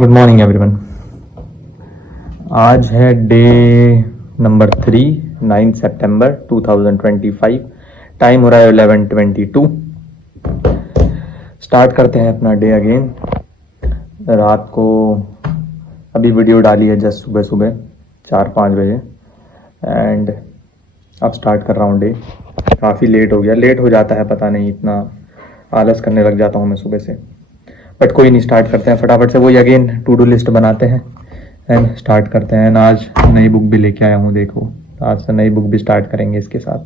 Good morning everyone. आज है day number 3, 9 सितंबर 2025। Time हो रहा है 11:22। स्टार्ट करते हैं अपना डे अगेन। रात को अभी वीडियो डाली है जस्ट सुबह सुबह 4-5 बजे एंड अब स्टार्ट कर रहा हूँ डे। काफ़ी लेट हो गया, लेट हो जाता है, पता नहीं, इतना आलस करने लग जाता हूँ मैं सुबह से। बट कोई नहीं, स्टार्ट करते हैं फटाफट से। वही अगेन टू डू लिस्ट बनाते हैं एंड स्टार्ट करते हैं। आज नई बुक भी लेके आया हूँ, देखो आज से नई बुक भी स्टार्ट करेंगे इसके साथ,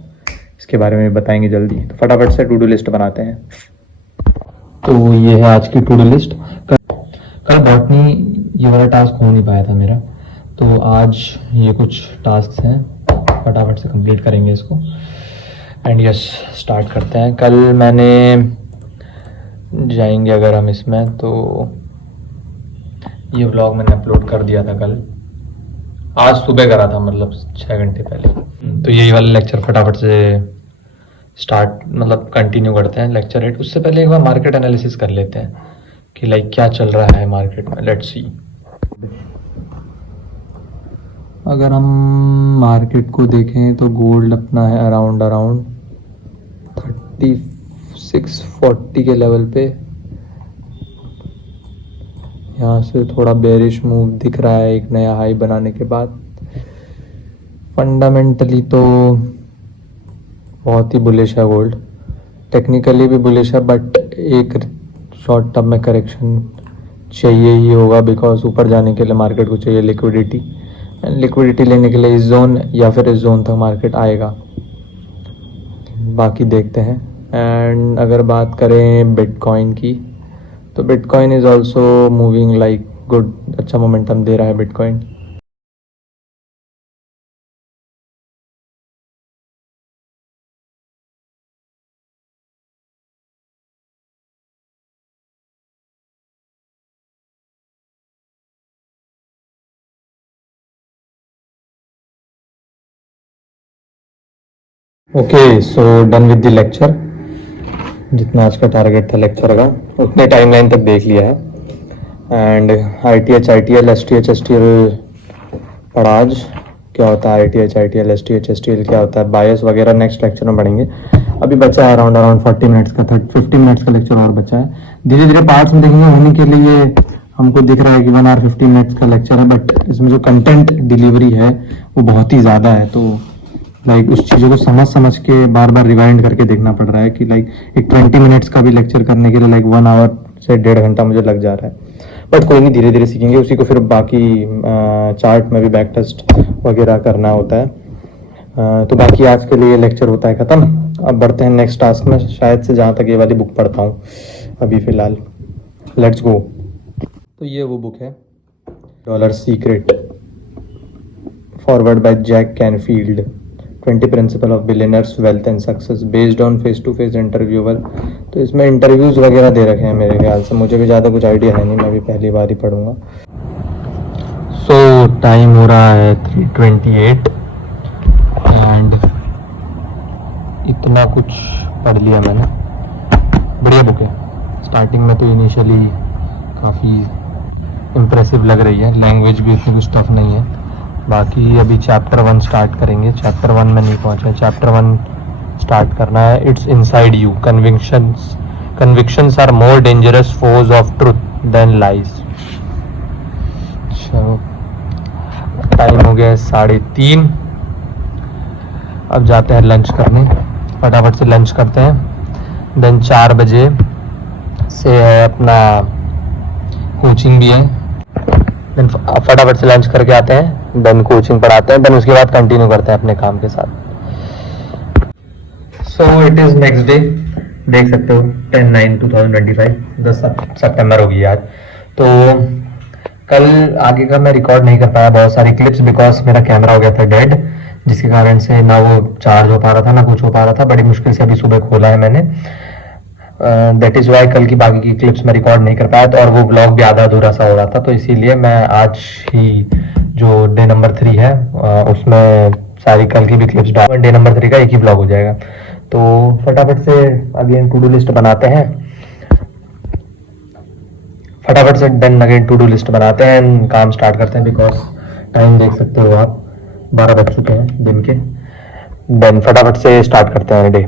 इसके बारे में बताएंगे जल्दी। तो फटाफट से टू डू लिस्ट बनाते हैं। तो ये है आज की टू डू लिस्ट। कल बॉटनी ये वाला टास्क हो नहीं पाया था मेरा, तो आज ये कुछ टास्क हैं, फटाफट से कंप्लीट करेंगे इसको एंड यस स्टार्ट करते हैं। कल मैंने जाएंगे अगर हम इसमें, तो ये व्लॉग मैंने अपलोड कर दिया था कल, आज सुबह करा था, मतलब 6 घंटे पहले। तो यही वाला लेक्चर फटाफट से स्टार्ट, मतलब कंटिन्यू करते हैं लेक्चर 8। उससे पहले एक बार मार्केट एनालिसिस कर लेते हैं कि लाइक क्या चल रहा है मार्केट में। Let's see. अगर हम मार्केट को देखें तो गोल्ड अपना है अराउंड 3640 के लेवल पे। यहाँ से थोड़ा बेरिश मूव दिख रहा है एक नया हाई बनाने के बाद। फंडामेंटली तो बहुत ही बुलिश है गोल्ड, टेक्निकली भी बुलिश है, बट एक शॉर्ट टर्म में करेक्शन चाहिए ही होगा, बिकॉज ऊपर जाने के लिए मार्केट को चाहिए लिक्विडिटी, एंड लिक्विडिटी लेने के लिए इस जोन या फिर इस जोन तक मार्केट आएगा। बाकी देखते हैं। एंड अगर बात करें बिटकॉइन की, तो bitcoin is also moving like good, अच्छा मोमेंटम दे रहा है bitcoin. Okay, so done with the lecture. जितना आज का टारगेट था लेक्चर का उतने टाइमलाइन तक देख लिया है। And ITH ITL STH STL पढ़ा आज, क्या होता है ITH ITL STH STL क्या होता है, बायस वगैरह नेक्स्ट लेक्चर में पढ़ेंगे। अभी बचा है अराउंड 40 मिनट्स का, 50 मिनट्स का लेक्चर और बचा है। धीरे धीरे पार्ट्स में देखेंगे। होने के लिए हमको दिख रहा है कि 1 आवर 50 मिनट्स का लेक्चर है, बट इसमें जो कंटेंट डिलीवरी है वो बहुत ही ज़्यादा है। तो लाइक उस चीज़ों को समझ के बार बार रिवाइंड करके देखना पड़ रहा है कि लाइक एक 20 मिनट्स का भी लेक्चर करने के लिए लाइक 1 आवर से 1.5 घंटा मुझे लग जा रहा है। बट कोई नहीं, धीरे धीरे सीखेंगे। उसी को फिर बाकी चार्ट में भी बैक टेस्ट वगैरह करना होता है। तो बाकी आज के लिए लेक्चर होता है ख़त्म। अब बढ़ते हैं नेक्स्ट टास्क में, शायद से जहाँ तक ये वाली बुक पढ़ता हूँ अभी फ़िलहाल। Let's go. तो ये वो बुक है, dollar secret, forward by Jack Canfield, 20 principle of billionaires wealth and success based on face to face interviewer. तो इसमें इंटरव्यूज़ वगैरह दे रखे हैं मेरे ख्याल से, मुझे भी ज़्यादा कुछ आइडिया है नहीं, मैं भी पहली बार ही पढ़ूंगा। सो टाइम हो रहा है 3:28 एंड इतना कुछ पढ़ लिया मैंने। बढ़िया बुक है। स्टार्टिंग में तो इनिशियली काफ़ी इम्प्रेसिव लग रही है, लैंग्वेज भी इतनी कुछ टफ नहीं है। बाकी अभी चैप्टर 1 स्टार्ट करेंगे। चैप्टर 1 में नहीं पहुंचे, चैप्टर 1 स्टार्ट करना है। It's inside you, convictions are more dangerous foes of truth than lies. चलो टाइम हो गया है 3:30। अब जाते हैं लंच करने, फटाफट से लंच करते हैं। देन 4 बजे से है अपना कोचिंग भी है। देन फटाफट से लंच करके आते हैं, देन कोचिंग पढ़ाते हैं, देन उसके बाद कंटिन्यू करते हैं अपने काम के साथ। So it is next day, देख सकते हो 10/9/2025, 10 सितंबर होगी आज। तो कल आगे का मैं रिकॉर्ड नहीं कर पाया बहुत सारी क्लिप्स, बिकॉज मेरा कैमरा हो गया था डेड, जिसके कारण से ना वो चार्ज हो पा रहा था ना कुछ हो पा रहा था। बड़ी मुश्किल से अभी सुबह खोला है मैंने। दैट इज़ वाई कल की बाकी की क्लिप्स में रिकॉर्ड नहीं कर पाया, तो और वो ब्लॉग भी आधा अधूरा सा हो रहा था। तो इसीलिए मैं आज ही जो डे नंबर 3 है उसमें सारी कल की भी क्लिप्स डाल, डे नंबर 3 का एक ही ब्लॉग हो जाएगा। तो फटाफट से अगेन टू डू लिस्ट बनाते हैं। फटाफट से then again to do list बनाते हैं and काम स्टार्ट करते हैं, बिकॉज टाइम देख सकते हो आप 12 बज चुके हैं दिन के। देन फटाफट से स्टार्ट करते हैं डे।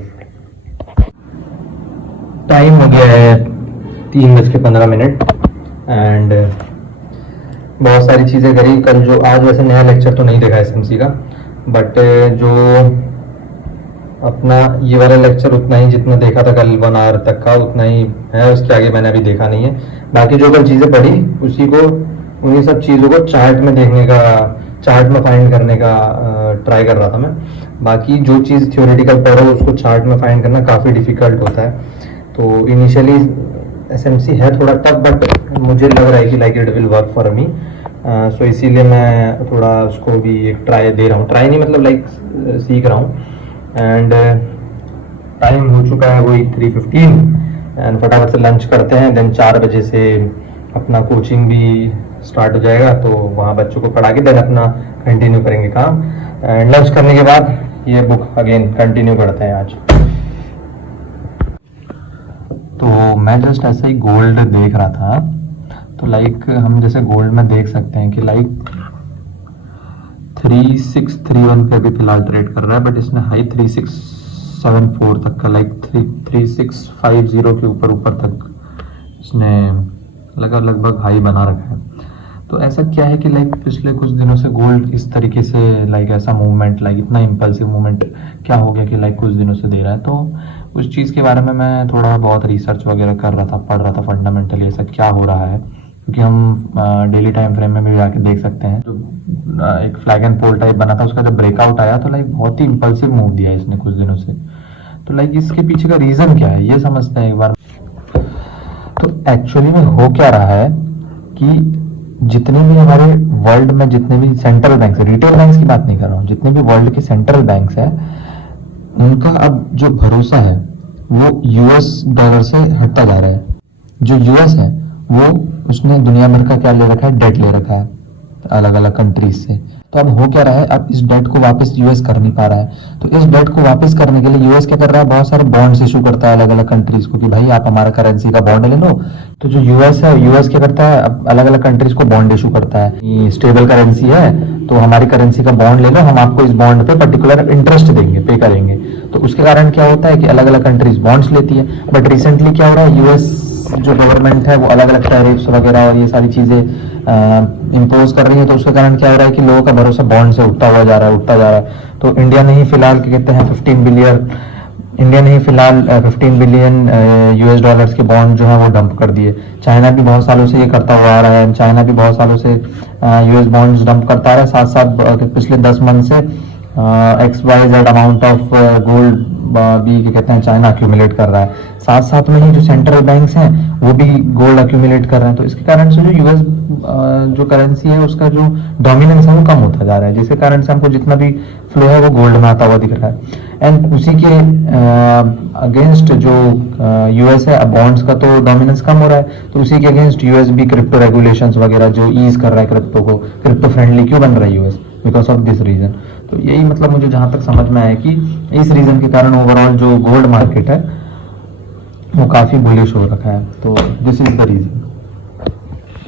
टाइम हो गया है 3:15 एंड बहुत सारी चीज़ें करी कल। जो आज वैसे नया लेक्चर तो नहीं देखा एसएमसी का, बट जो अपना ये वाला लेक्चर उतना ही जितना देखा था कल 1 आवर तक का उतना ही है, उसके आगे मैंने अभी देखा नहीं है। बाकी जो कल चीज़ें पढ़ी उसी को, उन्हीं सब चीज़ों को चार्ट में देखने का, चार्ट में फाइंड करने का ट्राई कर रहा था मैं। बाकी जो चीज़ थियोरेटिकल पढ़ो उसको चार्ट में फाइंड करना काफ़ी डिफिकल्ट होता है। तो इनिशियली एसएमसी है थोड़ा टफ, बट मुझे लग रहा है कि like it will work for me. So इसीलिए मैं थोड़ा उसको भी एक ट्राई दे रहा हूँ, ट्राई नहीं मतलब लाइक सीख रहा हूँ। एंड टाइम हो चुका है वही 3:15 एंड फटाफट से लंच करते हैं। देन 4 बजे से अपना कोचिंग भी स्टार्ट हो जाएगा, तो वहाँ बच्चों को पढ़ा के देन अपना कंटिन्यू करेंगे काम। एंड लंच करने के बाद ये बुक अगेन कंटिन्यू करते हैं आज। तो मैं जस्ट ऐसे ही गोल्ड देख रहा था, तो लाइक हम जैसे गोल्ड में देख सकते हैं कि लाइक 3631 पे भी फिलहाल ट्रेड कर रहा है, बट इसने हाई 3674 तक का लाइक 3650 के ऊपर तक इसने लगभग हाई बना रखा है। तो ऐसा क्या है कि लाइक पिछले कुछ दिनों से गोल्ड इस तरीके से लाइक ऐसा मूवमेंट, लाइक इतना इम्पल्सिव मूवमेंट क्या हो गया कि लाइक कुछ दिनों से दे रहा है। तो उस चीज़ के बारे में मैं थोड़ा बहुत रिसर्च वगैरह कर रहा था, पढ़ रहा था फंडामेंटली ऐसा क्या हो रहा है, क्योंकि हम डेली टाइम फ्रेम में भी जाके देख सकते हैं। जो एक फ्लैग एंड पोल टाइप बना था, उसका जब ब्रेकआउट आया तो लाइक बहुत ही इम्पल्सिव मूव दिया है इसने कुछ दिनों से। तो लाइक इसके पीछे का रीज़न क्या है ये समझते हैं एक बार। तो एक्चुअली में हो क्या रहा है कि जितने भी हमारे वर्ल्ड में जितने भी सेंट्रल बैंक है, रिटेल बैंक्स की बात नहीं कर रहा हूँ, जितने भी वर्ल्ड के सेंट्रल बैंक्स है, उनका अब जो भरोसा है वो यूएस डॉलर से हटता जा रहा है। जो यूएस है वो उसने दुनिया भर का क्या ले रखा है, डेट ले रखा है अलग अलग कंट्रीज से। तो अब हो क्या रहा है, अब इस डेट को वापस यूएस कर नहीं पा रहा है। तो इस डेट को वापस करने के लिए यूएस क्या कर रहा है, बहुत सारे बॉन्ड्स इशू करता है अलग अलग कंट्रीज को कि भाई आप हमारा करेंसी का बॉन्ड ले लो। तो जो यूएस है, यूएस क्या करता है, अब अलग अलग कंट्रीज को बॉन्ड इशू करता है। स्टेबल करेंसी है तो हमारी करेंसी का बॉन्ड ले लो, हम आपको इस बॉन्ड पे पर्टिकुलर इंटरेस्ट देंगे, पे करेंगे। तो उसके कारण क्या होता है कि अलग अलग कंट्रीज बॉन्ड्स लेती है। बट रिसेंटली क्या हो रहा है, यूएस जो गवर्नमेंट है वो अलग अलग टैरिफ्स वगैरह और ये सारी चीजें इम्पोज कर रही है। तो उसके कारण क्या हो रहा है कि लोगों का भरोसा बॉन्ड से उठता हुआ जा रहा है, उठता जा रहा है। तो इंडिया ने ही फिलहाल क्या कहते हैं 15 बिलियन यूएस डॉलर्स के बॉन्ड जो है वो डंप कर दिए। चाइना भी बहुत सालों से ये करता हुआ आ रहा है, चाइना भी बहुत सालों से यूएस बॉन्ड्स डंप करता आ रहा है। साथ साथ पिछले 10 मंथ से XYZ अमाउंट ऑफ गोल्ड भी क्या कहते हैं चाइना अक्यूमुलेट कर रहा है। साथ साथ में ही जो सेंट्रल बैंक्स हैं वो भी गोल्ड अक्यूमुलेट कर रहे हैं। तो इसके कारण से जो यूएस जो करेंसी है उसका जो डोमिनेंस है वो कम होता जा रहा है, जिसके कारण से हमको जितना भी फ्लो है वो गोल्ड में आता हुआ दिख रहा है। एंड उसी के अगेंस्ट जो यूएस है, अब बॉन्ड्स का तो डोमिनेंस कम हो रहा है, तो उसी के अगेंस्ट यूएस भी क्रिप्टो रेगुलेशंस वगैरह जो ईज कर रहा है क्रिप्टो को, क्रिप्टो फ्रेंडली क्यों बन रहा है US, because of this reason. तो यही मतलब मुझे जहां तक समझ में आया कि इस रीजन के कारण ओवरऑल जो गोल्ड मार्केट है वो काफी बुलिश हो रखा है। तो दिस इज द रीजन।